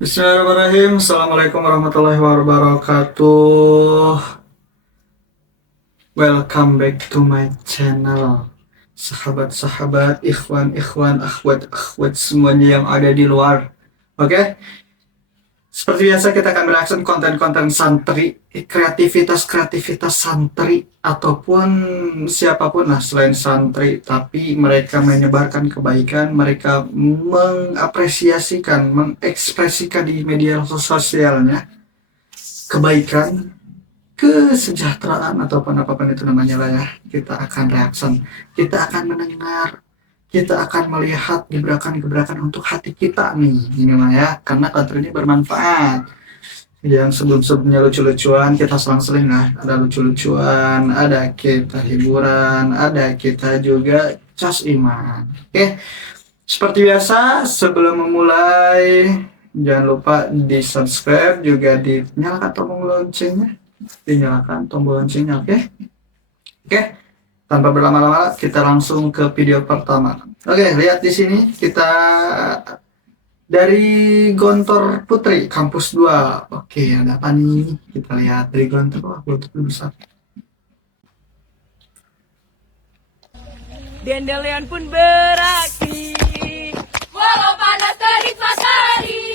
Bismillahirrahmanirrahim. Assalamualaikum warahmatullahi wabarakatuh. Welcome back to my channel. Sahabat-sahabat, ikhwan-ikhwan, akhwat-akhwat semuanya yang ada di luar. Oke? Seperti biasa kita akan bereaction konten-konten santri, kreativitas santri ataupun siapapun lah selain santri, tapi mereka menyebarkan kebaikan, mereka mengapresiasikan, mengekspresikan di media sosialnya kebaikan, kesejahteraan ataupun apapun itu namanya lah ya. Kita akan reaction, kita akan mendengar, kita akan melihat gebrakan-gebrakan untuk hati kita nih, ini mah ya, karena konten ini bermanfaat. Yang sebelum-sebelumnya lucu-lucuan, kita selang-seling lah, ada lucu-lucuan, ada kita hiburan, ada kita juga cas iman. Oke, seperti biasa sebelum memulai jangan lupa di subscribe, juga dinyalakan tombol loncengnya, oke. Oke, tanpa berlama-lama kita langsung ke video pertama. Oke, lihat di sini kita dari Gontor Putri Kampus 2. Oke, ada apa nih? Kita lihat dari Gontor. Wah, Gontor besar. Dendelian pun beraksi, walau panas terik matahari.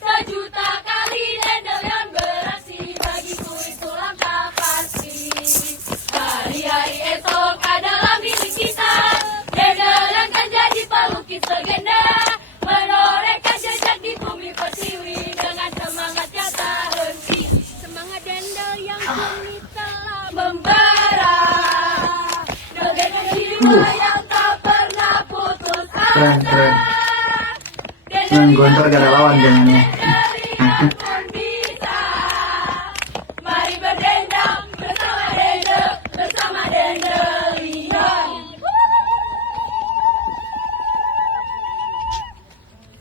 Sejuta kali dendelian beraksi, bagiku itu langkah pasti. Hari-hari esok adalah milik kita, dendelian kan jadi pelukis legenda, menorehkan jejak di bumi pertiwi dengan semangat yang tak henti. Semangat dendel yang kini telah membara, bagaikan jiwa yang tak pernah putus Keren, asa. keren. Yang Gontor gak ada lawan jangannya. Pun bisa. Mari berdendang bersama Dendel, bersama Dendelian.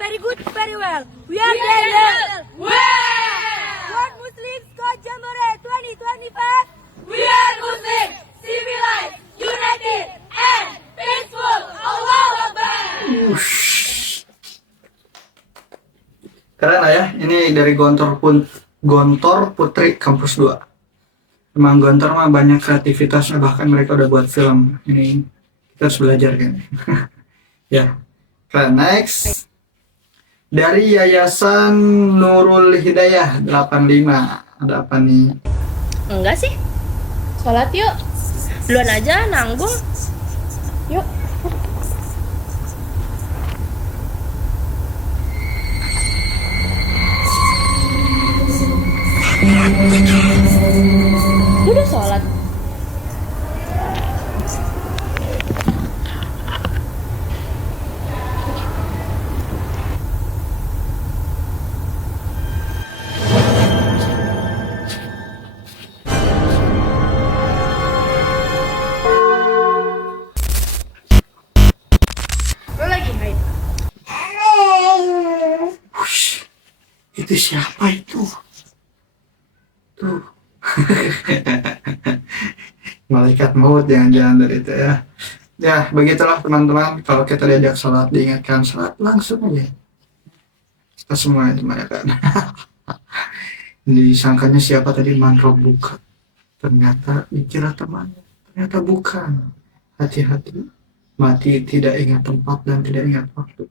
Very good, very well. We are Dendel. World Muslim Scott Jamboree 2025. We are Muslim, civilized, united, and peaceful. Allahu Akbar. Keren lah ya, ini dari Gontor Putri Kampus 2. Emang Gontor mah banyak kreativitasnya, bahkan mereka udah buat film. Ini kita harus belajar kan. Ya, keren. Next, dari Yayasan Nurul Hidayah 85. Ada apa nih? Enggak sih. Sholat yuk. Duluan aja nanggung. Yuk. Lu udah sholat? Lu lagi haid? Wush, itu siapa itu? Tuh. Malaikat maut jangan-jangan dari itu ya. Ya, begitulah teman-teman. Kalau kita diajak sholat, diingatkan sholat, langsung aja. Kita semua itu kan. Disangkanya siapa tadi, manrob buka. Ternyata dikira teman. Ternyata bukan. Hati-hati. Mati tidak ingat tempat dan tidak ingat waktu.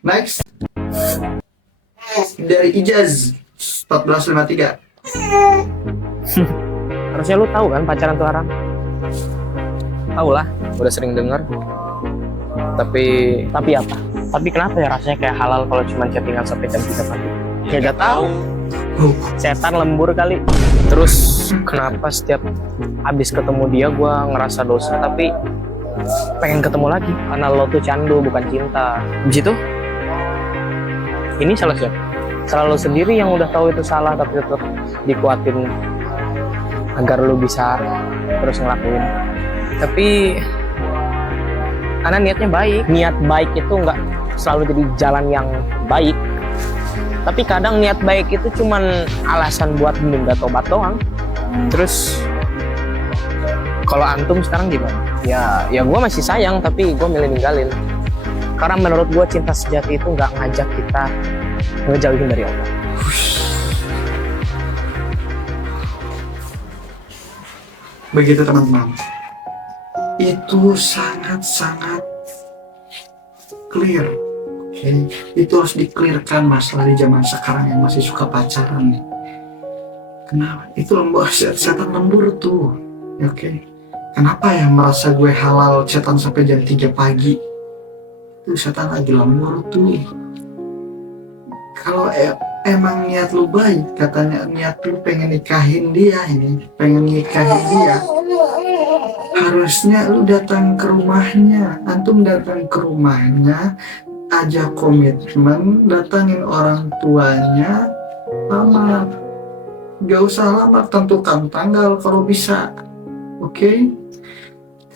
Next. Dari Ijaz 1453. Harusnya lu tahu kan pacaran tuh haram. Tahu lah, udah sering denger. Tapi apa? Tapi kenapa ya rasanya kayak halal kalau cuma chattingan sampai jam 3 pagi? Ya gak tahu. Setan lembur kali. Terus kenapa setiap habis ketemu dia gua ngerasa dosa, tapi pengen ketemu lagi karena lo tuh candu bukan cinta. Habis itu ini salah siapa? Salah lo sendiri yang udah tahu itu salah tapi tetap dikuatin agar lo bisa terus ngelakuin. Tapi karena niatnya baik. Niat baik itu nggak selalu jadi jalan yang baik. Tapi kadang niat baik itu cuman alasan buat menunda tobat doang. Terus kalau antum sekarang gimana? Ya gue masih sayang tapi gue milih ninggalin. Karena menurut gue cinta sejati itu nggak ngajak kita ngejauhin dari Allah. Begitu teman-teman. Itu sangat-sangat clear. Oke, itu harus di-clearkan masalah di zaman sekarang yang masih suka pacaran nih. Kenapa? Itu lembur, setan lembur tuh. Oke. Kenapa ya merasa gue halal chatan sampai jam 3 pagi? Itu setan lagi lembur tuh. Kalau emang niat lu baik, katanya niat lu pengen nikahin dia ini, pengen nikahin dia, harusnya lu datang ke rumahnya. Antum datang ke rumahnya, ajak komitmen, datangin orang tuanya, lamar. Gak usah lamar, tentukan tanggal kalau bisa. Oke?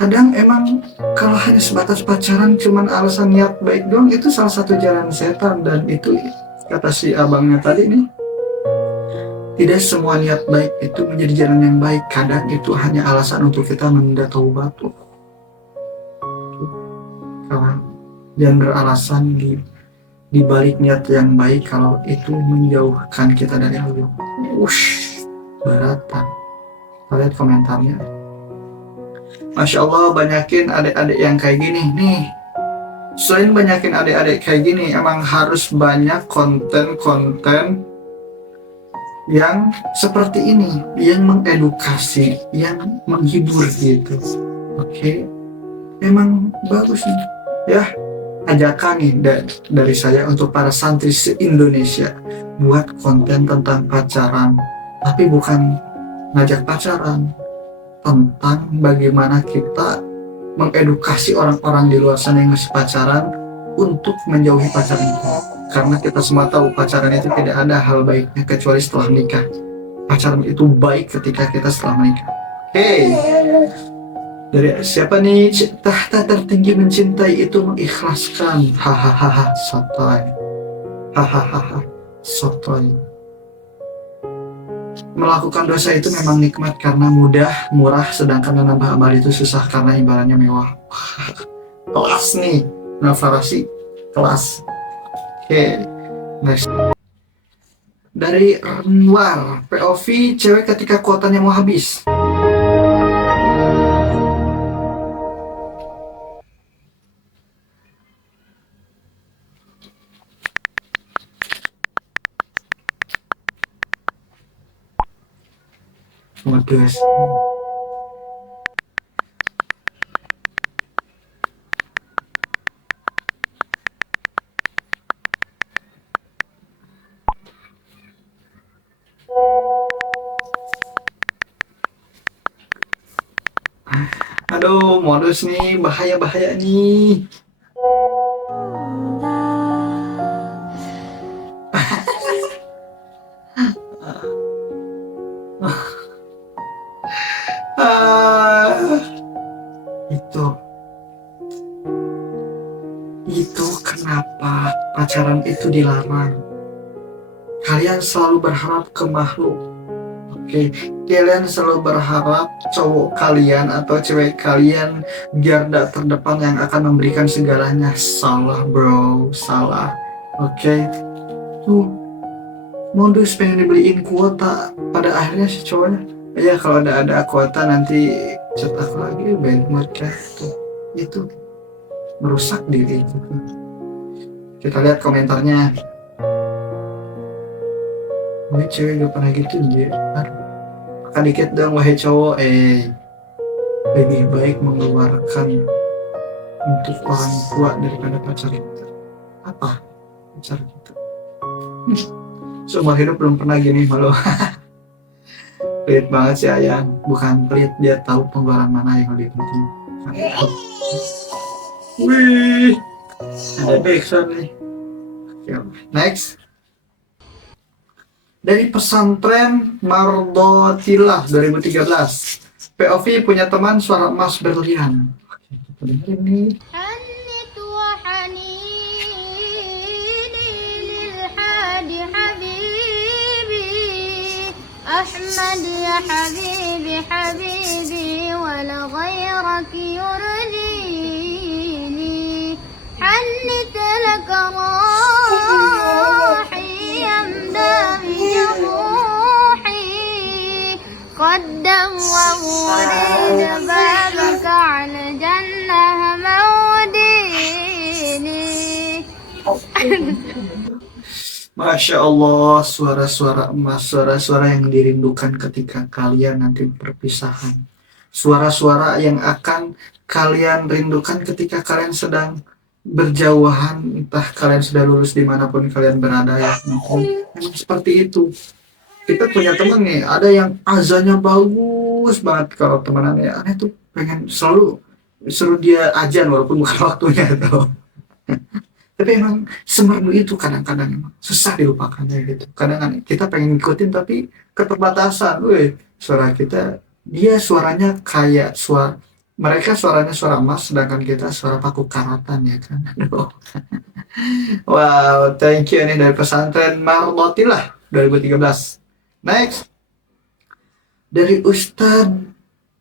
Kadang emang kalau hanya sebatas pacaran cuman alasan niat baik doang, itu salah satu jalan setan. Dan itu kata si abangnya tadi nih, tidak semua niat baik itu menjadi jalan yang baik. Kadang itu hanya alasan untuk kita menunda taubat. Kawan, jangan beralasan di balik niat yang baik kalau itu menjauhkan kita dari Allah. Beratan. Kita lihat komentarnya. Masya Allah, banyakin adik-adik yang kayak gini nih. Selain banyakin adik-adik kayak gini, emang harus banyak konten-konten yang seperti ini, yang mengedukasi, yang menghibur gitu. Oke, emang bagus nih. Ya, ajakan nih dari saya untuk para santri se-Indonesia, buat konten tentang pacaran, tapi bukan ngajak pacaran, tentang bagaimana kita mengedukasi orang-orang di luar sana yang masih pacaran untuk menjauhi pacaran itu. Karena kita semua tahu pacaran itu tidak ada hal baiknya kecuali setelah nikah. Pacaran itu baik ketika kita setelah menikah. Hey, dari siapa nih? Tahta tertinggi mencintai itu mengikhlaskan. Hahaha, sotoy. Hahaha, sotoy. Melakukan dosa itu memang nikmat karena mudah, murah, sedangkan menambah amal itu susah karena imbalannya mewah. Kelas nih, narasi kelas. Oke, next. Dari Anwar, POV cewek ketika kuotanya mau habis. Modus. Aduh, modus nih, bahaya-bahaya nih. Itu kenapa pacaran itu dilarang. Kalian selalu berharap ke makhluk. Oke, kalian selalu berharap cowok kalian atau cewek kalian garda terdepan yang akan memberikan segalanya. Salah bro, salah. Oke, tuh modus pengen dibeliin kuota, pada akhirnya si cowoknya, ya kalau ada kuota nanti chat aku lagi, band modcast tuh. Itu merusak diri itu. Kita lihat komentarnya. Wahai cewek gak pernah gitu dia. Maka dikit dong wahai cowok. Lebih baik mengeluarkan untuk orang tua daripada pacar kita. Apa? Pacar kita. Seumur hidup belum pernah gini malu. Pelit banget sih Ayang. Bukan pelit, dia tahu pengeluaran mana yang lebih penting. Wih, ada backsound nih. Next. Dari pesantren Mardotilah 2013. POV punya teman suara emas berlian. Kita dengerin nih. حنت وحنيني للحاد حبيبي أحمد يا حبيبي حبيبي ولا غيرك يرضيني حنت راحي دامي روحي قدم ومريد بابك على جنة موديني. Masya Allah, suara-suara emas, suara-suara yang dirindukan ketika kalian nanti perpisahan. Suara-suara yang akan kalian rindukan ketika kalian sedang berjauhan, entah kalian sudah lulus dimanapun kalian berada ya. Memang seperti itu. Kita punya teman nih, ada yang azannya bagus banget. Kalau temenan ya, aneh tuh pengen selalu suruh dia ajan walaupun bukan waktunya tuh. Tapi emang semerdu itu kadang-kadang emang susah dilupakannya gitu. Kadang kita pengen ngikutin tapi keterbatasan. Suara kita, dia suaranya kayak suara, mereka suaranya suara emas, sedangkan kita suara paku karatan ya kan. Aduh. Wow, thank you nih dari pesantren Marlotilah 2013. Next, dari Ustadz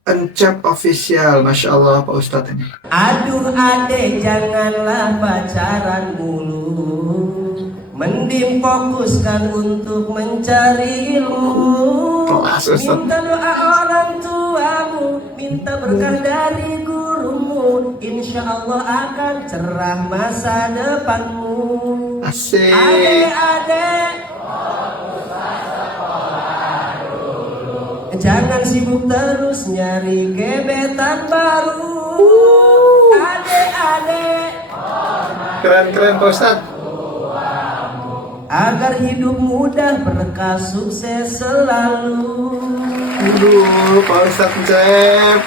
Encep Official, Masya Allah Pak Ustadz ini. Aduh adek janganlah pacaran mulu, mending fokuskan untuk mencari ilmu. Kelas Ustadz. Minta doa orang tuamu, minta berkah dari gurumu, insya Allah akan cerah masa depanmu. Asik. Adek-adek, jangan sibuk terus nyari gebetan baru. Adek-adek, Keren-keren Pak Ustadz. agar hidup mudah berkah sukses selalu. Aduh, Pak Ustadz Encep.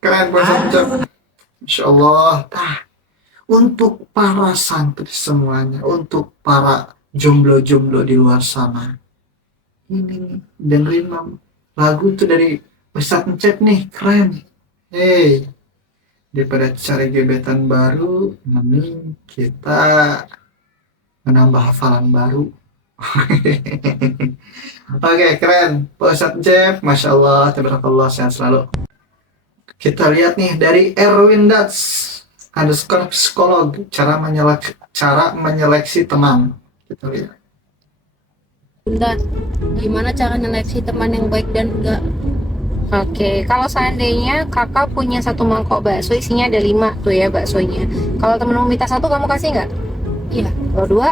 Keren Pak Ustadz Encep. Masya Allah. Nah, untuk para santri semuanya, untuk para jomblo-jomblo di luar sana, ini nih, dengerin lagu tuh dari Ustadz Encep nih, keren. Hey, daripada cari gebetan baru, mending kita menambah hafalan baru. Oke, keren Pak Ustadz Encep, Masya Allah, tabarakallah, sehat selalu. Kita lihat nih dari Erwin Dats underscore psikolog, cara menyeleksi teman. Kita lihat. Dan gimana cara nyeleksi teman yang baik dan enggak? Oke, kalau seandainya kakak punya satu mangkok bakso isinya ada 5 tuh ya baksonya. Kalau temenmu minta 1, kamu kasih nggak? Iya. Kalau 2?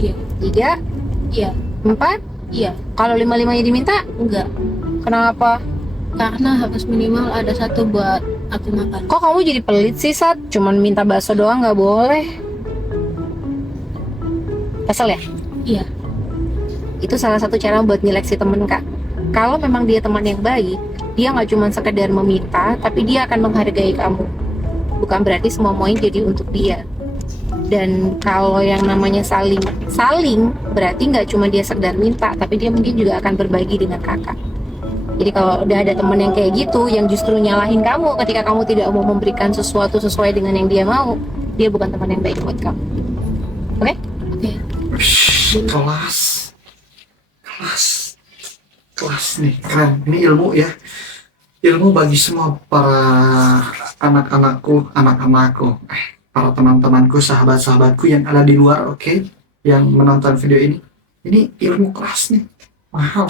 Iya. 3? Iya. 4? Iya. Kalau 5-5-nya diminta? Enggak. Kenapa? Karena harus minimal ada 1 buat aku makan. Kok kamu jadi pelit sih, Sat? Cuman minta bakso doang nggak boleh. Kesel ya? Iya. Itu salah satu cara buat nyeleksi temen, Kak. Kalau memang dia teman yang baik, dia nggak cuma sekedar meminta, tapi dia akan menghargai kamu. Bukan berarti semua poin jadi untuk dia. Dan kalau yang namanya saling berarti nggak cuma dia sekedar minta, tapi dia mungkin juga akan berbagi dengan kakak. Jadi kalau udah ada teman yang kayak gitu, yang justru nyalahin kamu ketika kamu tidak mau memberikan sesuatu sesuai dengan yang dia mau, dia bukan teman yang baik buat kamu. Oke? Oke. Kelas nih, keren. Ini ilmu ya, ilmu bagi semua para anak-anakku, para teman-temanku, sahabat-sahabatku yang ada di luar, oke, yang menonton video ini ilmu kelas nih, mahal.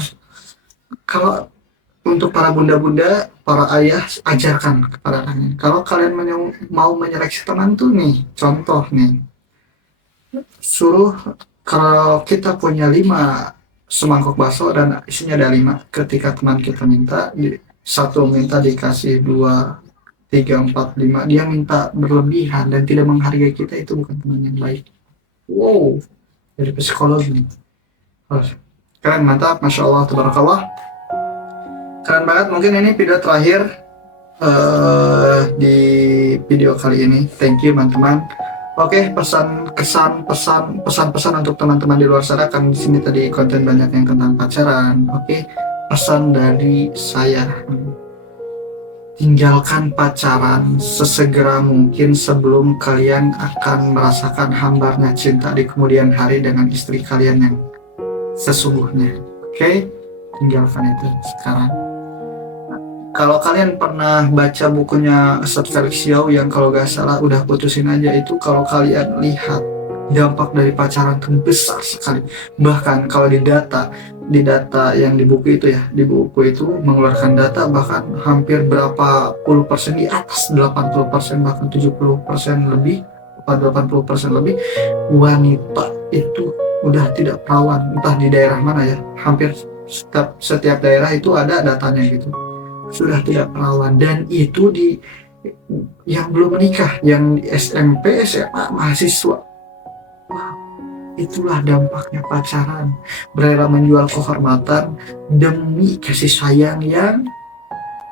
Kalau untuk para bunda-bunda, para ayah, ajarkan kepada kalian. Kalau kalian mau menyeleksi teman tuh nih, contoh nih, suruh, kalau kita punya 5 semangkok bakso dan isinya ada 5, ketika teman kita minta, 1 minta dikasih 2, 3, 4, 5, dia minta berlebihan dan tidak menghargai kita, itu bukan teman yang baik. Wow, dari psikolog nih. Keren, mantap, Masya Allah, tabarakallah. Keren banget. Mungkin ini video terakhir di video kali ini. Thank you teman-teman. Oke, pesan-pesan untuk teman-teman di luar sana, kan di sini tadi konten banyak yang tentang pacaran. Oke, pesan dari saya, tinggalkan pacaran sesegera mungkin sebelum kalian akan merasakan hambarnya cinta di kemudian hari dengan istri kalian yang sesungguhnya. Oke, tinggalkan itu sekarang. Kalau kalian pernah baca bukunya Ustadz Felix Xiao yang kalau gak salah udah putusin aja, itu kalau kalian lihat dampak dari pacaran itu besar sekali. Bahkan kalau di data yang di buku itu ya, di buku itu mengeluarkan data bahkan hampir berapa puluh persen, di atas 80%, bahkan 70% lebih, 80% lebih wanita itu udah tidak perawan, entah di daerah mana ya, hampir setiap daerah itu ada datanya gitu, sudah tidak perawan. Dan itu di yang belum menikah, yang di SMP, SMA, mahasiswa. Wow, itulah dampaknya pacaran, berela menjual kehormatan demi kasih sayang yang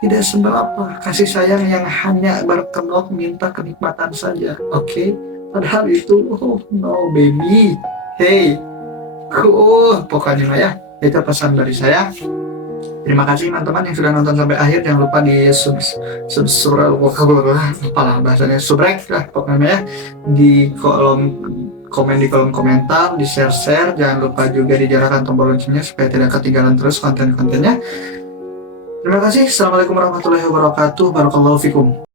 tidak seberapa, kasih sayang yang hanya berkedok minta kenikmatan saja. Oke, padahal itu oh no baby, hey, pokoknya lah ya, itu pesan dari saya. Terima kasih teman-teman yang sudah nonton sampai akhir. Jangan lupa di subscribe, apalah bahasanya, subrek lah pokoknya ya, di komen di kolom komentar, di share. Jangan lupa juga dinyalakan tombol loncengnya supaya tidak ketinggalan terus konten-kontennya. Terima kasih. Assalamualaikum warahmatullahi wabarakatuh. Barakallahu fikum.